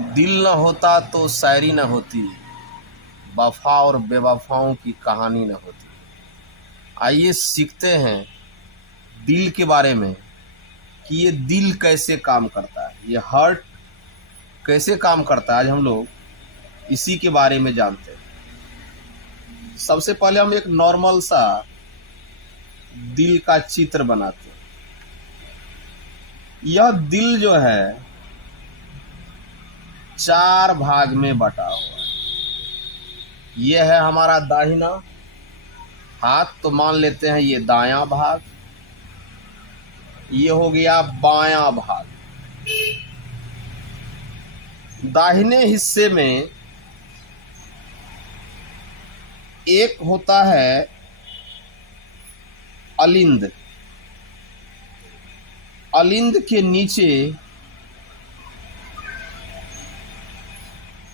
दिल न होता तो शायरी न होती, वफा और बेवफाओं की कहानी न होती। आइए सीखते हैं दिल के बारे में कि ये दिल कैसे काम करता है, ये हार्ट कैसे काम करता है। आज हम लोग इसी के बारे में जानते हैं। सबसे पहले हम एक नॉर्मल सा दिल का चित्र बनाते हैं। यह दिल जो है 4 भाग में बटा हुआ है। यह है हमारा दाहिना हाथ, तो मान लेते हैं ये दायां भाग। ये हो गया बायां भाग। दाहिने हिस्से में एक होता है अलिंद। अलिंद के नीचे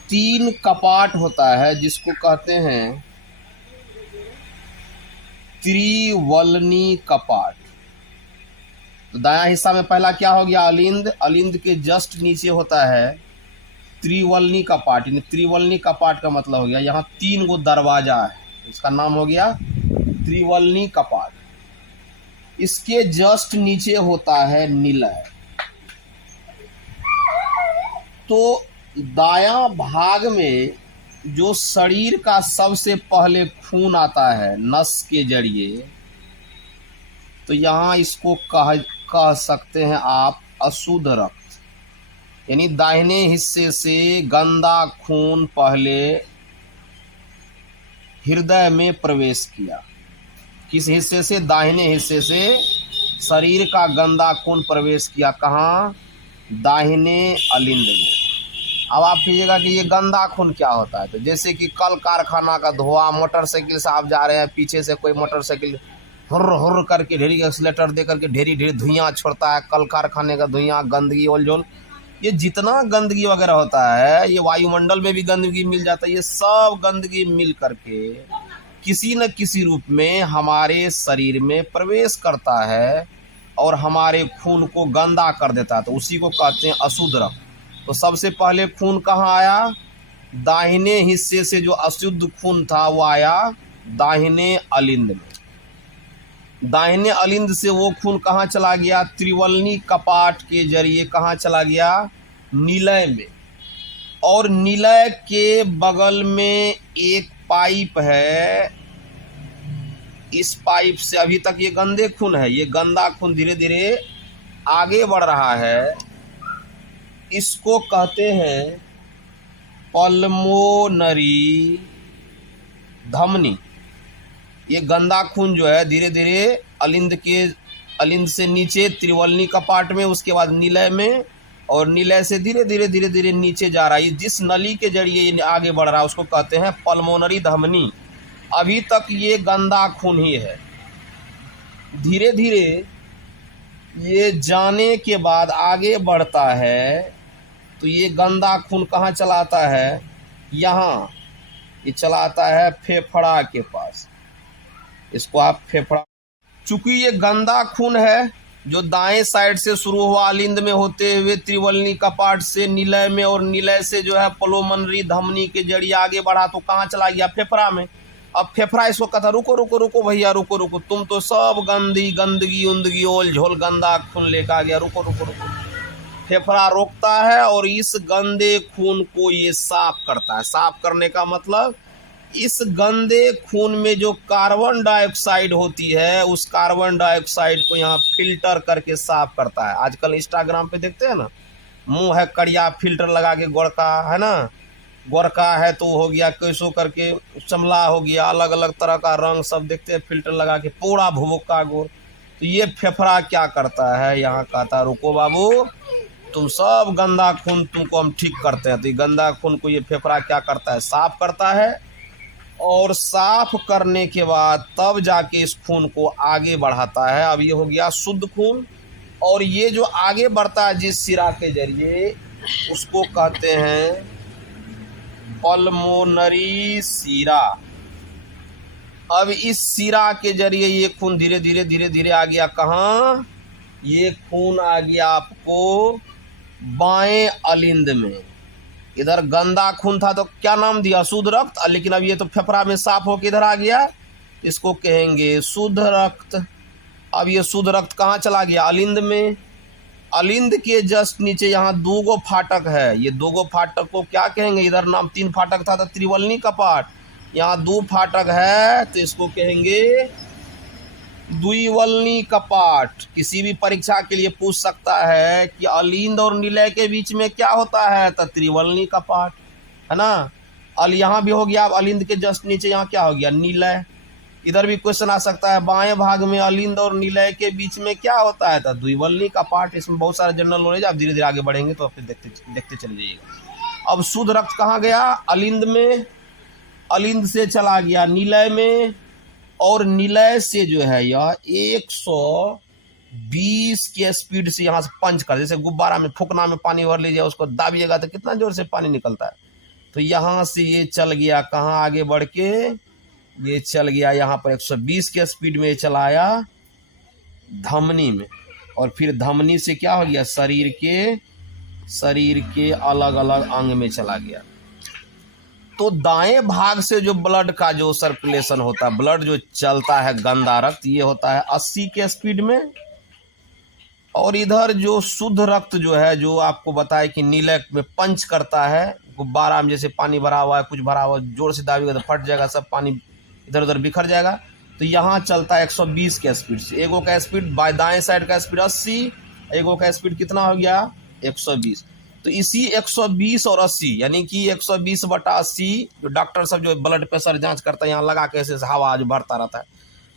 3 कपाट होता है जिसको कहते हैं त्रिवलनी कपाट। तो दायां हिस्सा में पहला क्या हो गया, अलिंद। अलिंद के जस्ट नीचे होता है त्रिवलनी कपाट। त्रिवलनी कपाट का मतलब हो गया यहाँ 3 गो दरवाजा है, इसका नाम हो गया त्रिवलनी कपाट। इसके जस्ट नीचे होता है निलय। तो दायां भाग में जो शरीर का सबसे पहले खून आता है नस के जरिए, तो यहाँ इसको कह सकते हैं आप अशुद्ध रक्त। यानी दाहिने हिस्से से गंदा खून पहले हृदय में प्रवेश किया। किस हिस्से से? दाहिने हिस्से से शरीर का गंदा खून प्रवेश किया। कहाँ? दाहिने अलिंद में। अब आप कीजिएगा कि ये गंदा खून क्या होता है। तो जैसे कि कल कारखाना का धुआं, मोटरसाइकिल से आप जा रहे हैं, पीछे से कोई मोटरसाइकिल हुर्र हुर्र करके ढेरी एक्सीलेटर दे करके ढेरी धुआं छोड़ता है, कल कारखाने का धुआं, गंदगी, ओलझोल, ये जितना गंदगी वगैरह होता है, ये वायुमंडल में भी गंदगी मिल जाता है। ये सब गंदगी मिल करके किसी न किसी रूप में हमारे शरीर में प्रवेश करता है और हमारे खून को गंदा कर देता है। तो उसी को कहते हैं अशुद्ध रक्त। तो सबसे पहले खून कहाँ आया? दाहिने हिस्से से जो अशुद्ध खून था वो आया दाहिने अलिंद में। दाहिने अलिंद से वो खून कहाँ चला गया? त्रिवलनी कपाट के जरिए कहाँ चला गया? निलय में। और निलय के बगल में एक पाइप है। इस पाइप से अभी तक ये गंदे खून है, ये गंदा खून धीरे धीरे आगे बढ़ रहा है। इसको कहते हैं पल्मोनरी धमनी। ये गंदा खून जो है धीरे धीरे अलिंद से नीचे त्रिवलनी कपाट में, उसके बाद निलय में, और निलय से धीरे धीरे नीचे जा रहा है। जिस नली के जरिए ये आगे बढ़ रहा है उसको कहते हैं पल्मोनरी धमनी। अभी तक ये गंदा खून ही है। धीरे धीरे ये जाने के बाद आगे बढ़ता है, तो ये गंदा खून कहाँ चलाता है? यहाँ ये चलाता है फेफड़ा के पास। इसको आप फेफड़ा, चूंकि ये गंदा खून है जो दाएं साइड से शुरू हुआ अलिंद में होते हुए त्रिवलनी कपाट से निलय में, और निलय से जो है पल्मोनरी धमनी के जरिए आगे बढ़ा, तो कहाँ चला गया? फेफड़ा में। अब फेफड़ा इसको कहता रुको रुको रुको भैया, रुको रुको, तुम तो सब गंदगी उंदगी ओल झोल गंदा खून लेकर आ गया, रुको रुको रुको। फेफड़ा रोकता है और इस गंदे खून को ये साफ करता है। साफ करने का मतलब इस गंदे खून में जो कार्बन डाइऑक्साइड होती है, उस कार्बन डाइऑक्साइड को यहाँ फिल्टर करके साफ करता है। आजकल इंस्टाग्राम पे देखते हैं ना, मुंह है कड़िया, फिल्टर लगा के गोरका है ना, गोरका है तो हो गया कैसो करके, चमला हो गया, अलग अलग तरह का रंग सब देखते हैं फिल्टर लगा के, पूरा भुभुक्का गोर। तो ये फेफड़ा क्या करता है? यहाँ कहता रुको बाबू, तुम सब गंदा खून तुमको हम ठीक करते हैं। तो ये गंदा खून को ये फेफड़ा क्या करता है? साफ करता है। और साफ करने के बाद तब जाके इस खून को आगे बढ़ाता है। अब ये हो गया शुद्ध खून। और ये जो आगे बढ़ता है जिस सिरा के जरिए, उसको कहते हैं पल्मोनरी सिरा। अब इस सिरा के जरिए ये खून धीरे धीरे आ गया कहाँ? ये खून आ गया आपको बाएं अलिंद में। इधर गंदा खून था तो क्या नाम दिया, शुद्ध रक्त। लेकिन अब ये तो फेफड़ा में साफ होकर इधर आ गया, इसको कहेंगे शुद्ध रक्त। अब ये शुद्ध रक्त कहाँ चला गया, अलिंद में। अलिंद के जस्ट नीचे यहाँ 2 गो फाटक है, ये 2 गो फाटक को क्या कहेंगे, इधर नाम 3 फाटक था तो त्रिवलनी कपाट, यहाँ 2 फाटक है तो इसको कहेंगे द्विवलनी कपाट। किसी भी परीक्षा के लिए पूछ सकता है कि अलिंद और निलय के बीच में क्या होता है, तो त्रिवलनी कपाट, है ना। यहाँ भी हो गया, अब अलिंद के जस्ट नीचे यहाँ क्या हो गया, निलय। इधर भी क्वेश्चन आ सकता है, बाएं भाग में अलिंद और निलय के बीच में क्या होता है, तो द्विवलनी कपाट। इसमें बहुत सारे जनरल नॉलेज, आप धीरे धीरे आगे बढ़ेंगे तो फिर देखते चले जाइएगा। अब शुद्ध रक्त कहाँ गया, अलिंद में, अलिंद से चला गया निलय में, और निलय से जो है यह 120 के स्पीड से यहाँ से पंच कर, जैसे गुब्बारा में फुकना में पानी भर लीजिए, उसको दाबिएगा तो कितना जोर से पानी निकलता है। तो यहाँ से ये चल गया कहाँ, आगे बढ़ के ये चल गया यहाँ पर 120 के स्पीड में चला आया धमनी में, और फिर धमनी से क्या हो गया, शरीर के अलग अलग अंग में चला गया। तो दाएं भाग से जो ब्लड का जो सर्कुलेशन होता है, ब्लड जो चलता है गंदा रक्त, ये होता है 80 के स्पीड में। और इधर जो शुद्ध रक्त जो है, जो आपको बताया कि नीलय में पंच करता है, गुब्बारा में जैसे पानी भरा हुआ है, कुछ भरा हुआ, जोर से दाबिएगा तो फट जाएगा, सब पानी इधर उधर बिखर जाएगा। तो यहाँ चलता है 120 के स्पीड से। एगो का स्पीड दाएं साइड का स्पीड 80, एगो का स्पीड कितना हो गया, 120। तो इसी 120 और 80 यानी कि 120/80 जो डॉक्टर सब जो ब्लड प्रेशर जांच करता है, यहाँ लगा के ऐसे हवा जो भरता रहता है,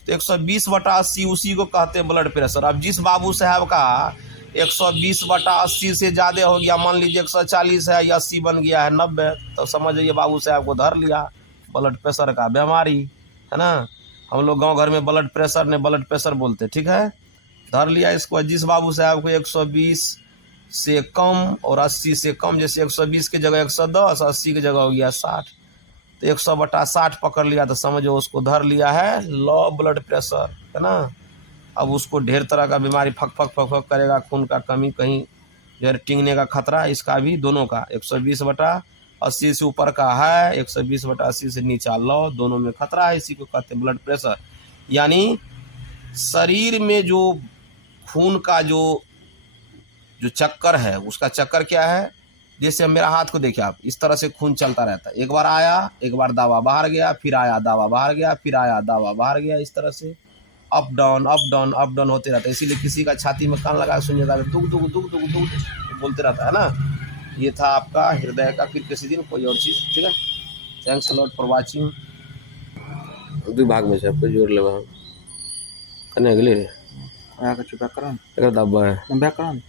तो 120/80 उसी को कहते हैं ब्लड प्रेशर। अब जिस बाबू साहब का 120/80 से ज़्यादा हो गया, मान लीजिए 140 है या 80 बन गया है 90, तो समझ जाइए बाबू साहब को धर लिया ब्लड प्रेशर का बीमारी, है ना। हम लोग गांव घर में ब्लड प्रेशर ने ब्लड प्रेशर बोलते, ठीक है। धर लिया इसको। जिस बाबू साहब को 120 से कम और 80 से कम, जैसे 120 की जगह 110, 80 की जगह हो गया 60, तो 100/60 पकड़ लिया तो समझो उसको धर लिया है लो ब्लड प्रेशर, है ना। अब उसको ढेर तरह का बीमारी फक फक फक फक करेगा, खून का कमी, कहीं जो है टिंगने का खतरा, इसका भी दोनों का 120/80 से ऊपर का है, 120/80 से नीचा लो, दोनों में खतरा है। इसी को कहते हैं ब्लड प्रेशर। यानी शरीर में जो खून का जो चक्कर है, उसका चक्कर क्या है, जैसे मेरा हाथ को देखिए आप, इस तरह से खून चलता रहता है। एक बार आया, एक बार दावा बाहर गया, फिर आया दावा बाहर गया, फिर आया दावा बाहर गया, इस तरह से up down up down up down होते रहता है। इसीलिए किसी का छाती में कान लगा सुनिएगा दुख दुख दुख दुख दुख बोलते रहता है ना। ये था आपका हृदय का, फिर किसी दिन कोई और चीज़, ठीक है। Thanks lot for watching. 2 भाग में से आपको जोड़ लेवा कने अगले रे व्याकरण, व्याकरण